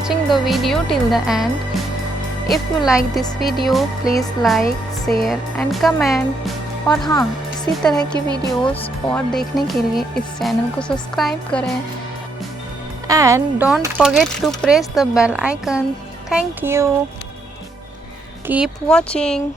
watching the video till the end. If you like this video, please like, share and comment. और हाँ, इसी तरह की videos और देखने के लिए इस चैनल को सब्सक्राइब करें. And don't forget to press the bell icon. Thank you. Keep watching.